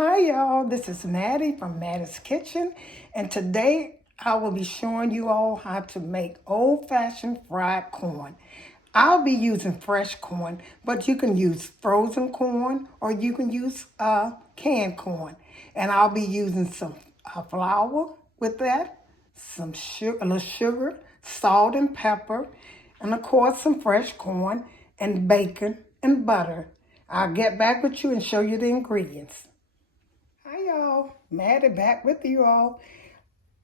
Hi y'all, this is Mattie from Mattie's Kitchen, and today I will be showing you all how to make old-fashioned fried corn. I'll be using fresh corn, but you can use frozen corn or you can use canned corn. And I'll be using some flour with that, some sugar, a little sugar, salt and pepper, and of course some fresh corn and bacon and butter. I'll get back with you and show you the ingredients. Hi y'all, Mattie back with you all.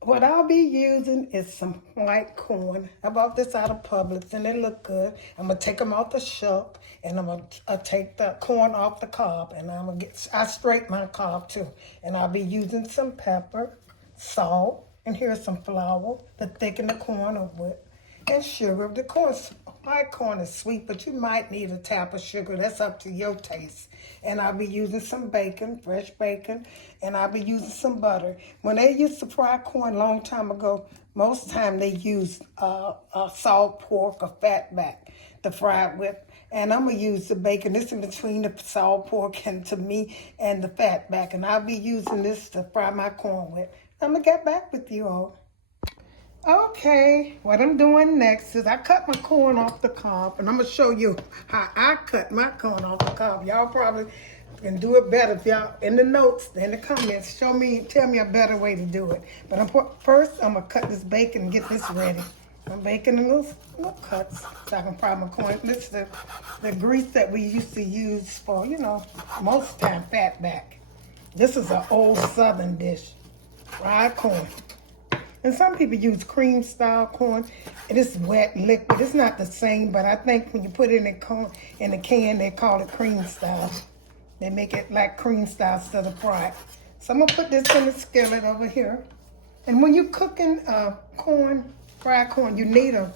What I'll be using is some white corn. I bought this out of Publix and they look good. I'm gonna take them off the shelf and I'm gonna take the corn off the cob and I scrape my cob too. And I'll be using some pepper, salt, and here's some flour to thicken the corn up with, and sugar. The white corn is sweet, but you might need a tap of sugar. That's up to your taste. And I'll be using some bacon, fresh bacon, and I'll be using some butter. When they used to fry corn a long time ago, most time they used salt pork or fat back to fry it with. And I'm going to use the bacon. This is in between the salt pork and to me and the fat back. And I'll be using this to fry my corn with. I'm going to get back with you all. Okay, what I'm doing next is I cut my corn off the cob, and I'm going to show you how I cut my corn off the cob. Y'all probably can do it better if y'all, in the notes, in the comments, tell me a better way to do it. But first, I'm going to cut this bacon and get this ready. I'm baking in little cuts so I can fry my corn. This is the grease that we used to use for, most of the time, fat back. This is an old Southern dish, fried corn. And some people use cream style corn. It is wet liquid. It's not the same, but I think when you put it in the can, they call it cream style. They make it like cream style instead of fried. So I'm gonna put this in the skillet over here. And when you're cooking fried corn, you need a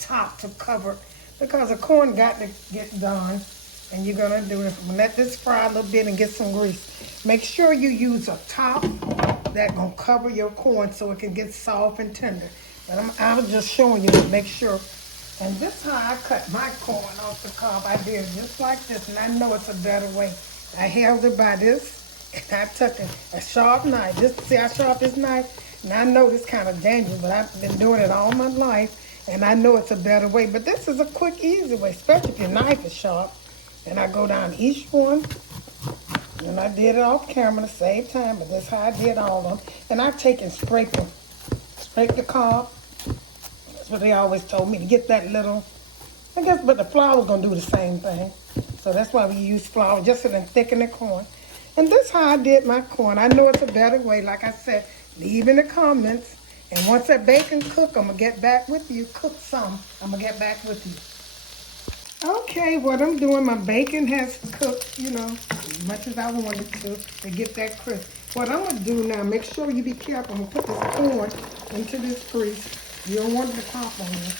top to cover because the corn got to get done. And you're gonna do it. Let this fry a little bit and get some grease. Make sure you use a top that's gonna cover your corn so it can get soft and tender. But I'm just showing you to make sure. And this is how I cut my corn off the cob. I did just like this, and I know it's a better way. I held it by this, and I took a sharp knife. See how sharp this knife? And I know this kind of dangerous, but I've been doing it all my life, and I know it's a better way. But this is a quick, easy way, especially if your knife is sharp. And I go down each one. And I did it off camera to save time, but that's how I did all of them. And I take and scrape the cob. That's what they always told me, to get that little, I guess, but the flour's gonna do the same thing. So that's why we use flour, just to thicken the corn. And this is how I did my corn. I know it's a better way. Like I said, leave in the comments. And once that bacon cook, I'm gonna get back with you. Cook some, I'm gonna get back with you. Okay, what I'm doing, my bacon has cooked, as much as I wanted to get that crisp. What I'm going to do now, make sure you be careful. I'm going to put this corn into this grease. You don't want the top on it.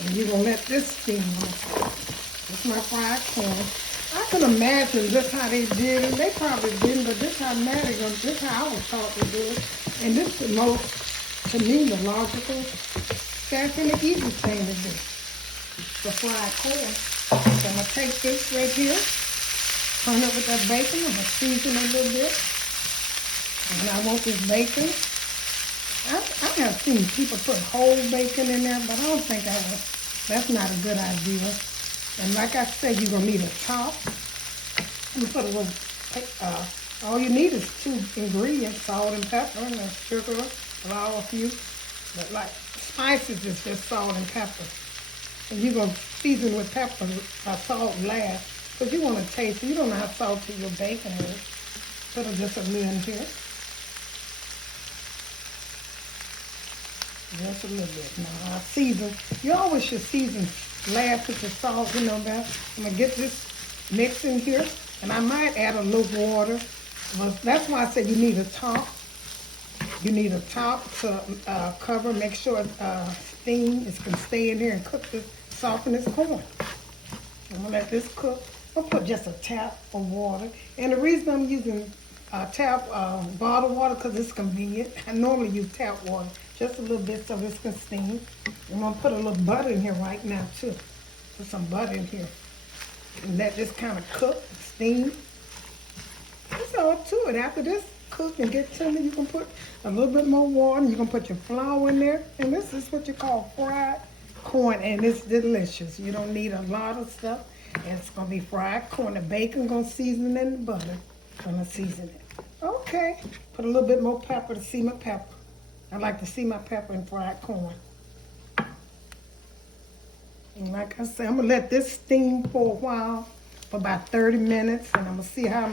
And you're going to let this steam. This is my fried corn. I can imagine this how they did it. They probably didn't, but this how this is how I was taught to do it. And this is the most, to me, the logical, fast and the easy thing to do. The fried corn. So I'm going to take this right here, turn it with that bacon. I'm going to season it a little bit. And I want this bacon. I have seen people put whole bacon in there, but I don't think that's not a good idea. And like I said, you're going to need a top. You put a little, all you need is 2 ingredients, salt and pepper, and sugar, flour, a few. But like spices is just salt and pepper. And you're going to season with pepper, salt last, because you want to taste it. You don't know how salty your bacon is. Put just a little in here. Just a little bit. Now, I season. You always should season last with the salt, that. I'm going to get this mix in here, and I might add a little water. But that's why I said you need a top. You need a top to cover, make sure steam can stay in there and cook this, soften this corn. I'm gonna let this cook. I'll put just a tap of water. And the reason I'm using tap bottled water, because it's convenient. I normally use tap water, just a little bit so this can steam. I'm gonna put a little butter in here right now too. Put some butter in here. And let this kind of cook, steam. all to it. After this cook and get tender, you can put a little bit more water, and you can put your flour in there. And this is what you call fried corn, and it's delicious. You don't need a lot of stuff. It's gonna be fried corn. The bacon gonna season it in the butter. Gonna season it. Okay, put a little bit more pepper to see my pepper. I like to see my pepper in fried corn. And like I said, I'm gonna let this steam for a while, for about 30 minutes, and I'm gonna see how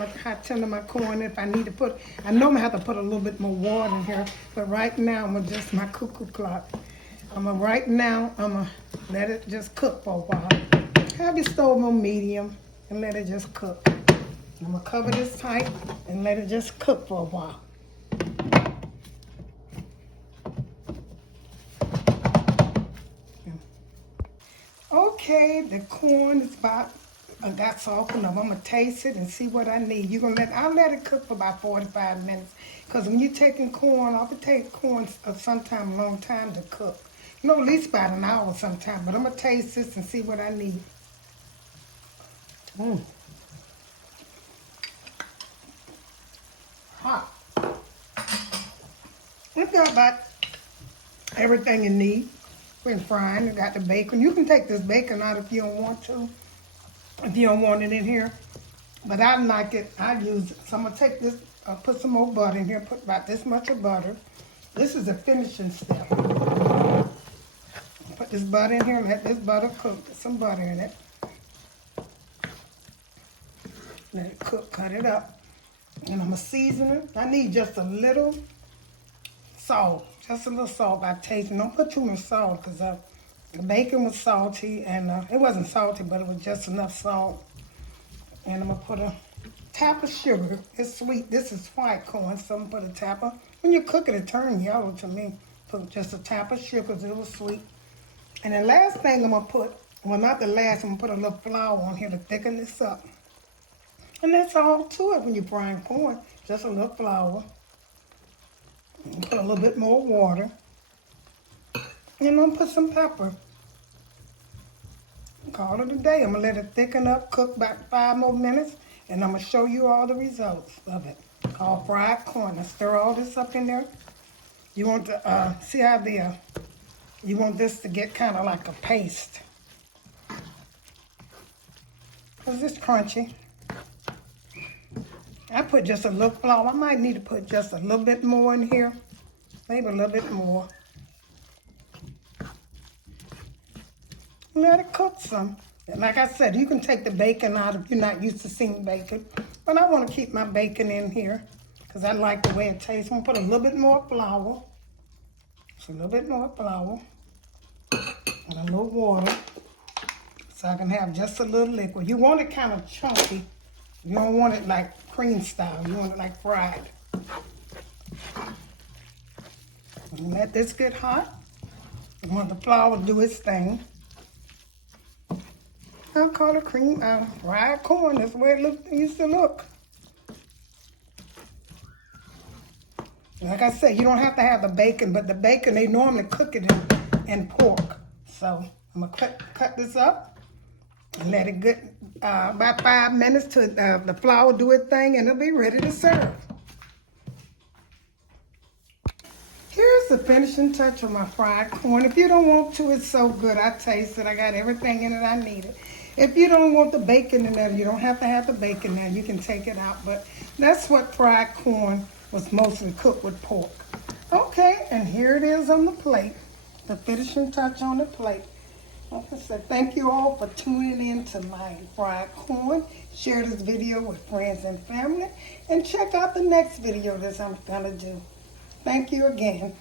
tender my corn is. If I need to put, I know I'm gonna have to put a little bit more water in here, but right now I'm gonna adjust my cuckoo clock. I'm gonna let it just cook for a while. Have your stove on medium and let it just cook. I'm gonna cover this tight and let it just cook for a while. Okay, the corn is about got soft enough. I'm gonna taste it and see what I need. I'll let it cook for about 45 minutes. Because when you're taking corn off, it takes corn sometime a long time to cook. At least about an hour sometime. But I'm gonna taste this and see what I need. Hot. I've got about everything you need. When frying, I got the bacon. You can take this bacon out if you don't want to. If you don't want it in here. But I like it. I use it. So I'm going to take this, put some more butter in here. Put about this much of butter. This is the finishing step. Put this butter in here and let this butter cook. Get some butter in it. Let it cook. Cut it up. And I'm going to season it. I need just a little salt. Just a little salt by tasting. Don't put too much salt because the bacon was salty and it wasn't salty, but it was just enough salt. And I'm gonna put a tap of sugar. It's sweet. This is white corn, so I'm gonna put a tap of. When you cook it, it turns yellow to me. Put just a tap of sugar because it was sweet. And the last thing I'm gonna put, well, not the last, I'm gonna put a little flour on here to thicken this up. And that's all to it when you're frying corn. Just a little flour. Put a little bit more water. And I'm going to put some pepper. Call it a day. I'm going to let it thicken up, cook about 5 more minutes, and I'm going to show you all the results of it. Called fried corn. Now stir all this up in there. You want to see how you want this to get kind of like a paste. Because it's crunchy. I put just a little flour. I might need to put just a little bit more in here. Maybe a little bit more. Let it cook some. And like I said, you can take the bacon out if you're not used to seeing bacon. But I want to keep my bacon in here because I like the way it tastes. I'm going to put a little bit more flour. Just a little bit more flour. And a little water. So I can have just a little liquid. You want it kind of chunky. You don't want it like cream style. You want it like fried. And let this get hot. I want the flour to do its thing. I'll call it fried corn. That's the way it used to look. Like I said, you don't have to have the bacon, but the bacon, they normally cook it in pork. So I'm going to cut this up. And let it get about 5 minutes to the flour do its thing, and it'll be ready to serve. Here's the finishing touch of my fried corn. If you don't want to, it's so good. I taste it. I got everything in it I needed. If you don't want the bacon in there, you don't have to have the bacon there. You can take it out. But that's what fried corn was mostly cooked with pork. Okay, and here it is on the plate. The finishing touch on the plate. Like I said, thank you all for tuning in to my fried corn. Share this video with friends and family. And check out the next video that I'm going to do. Thank you again.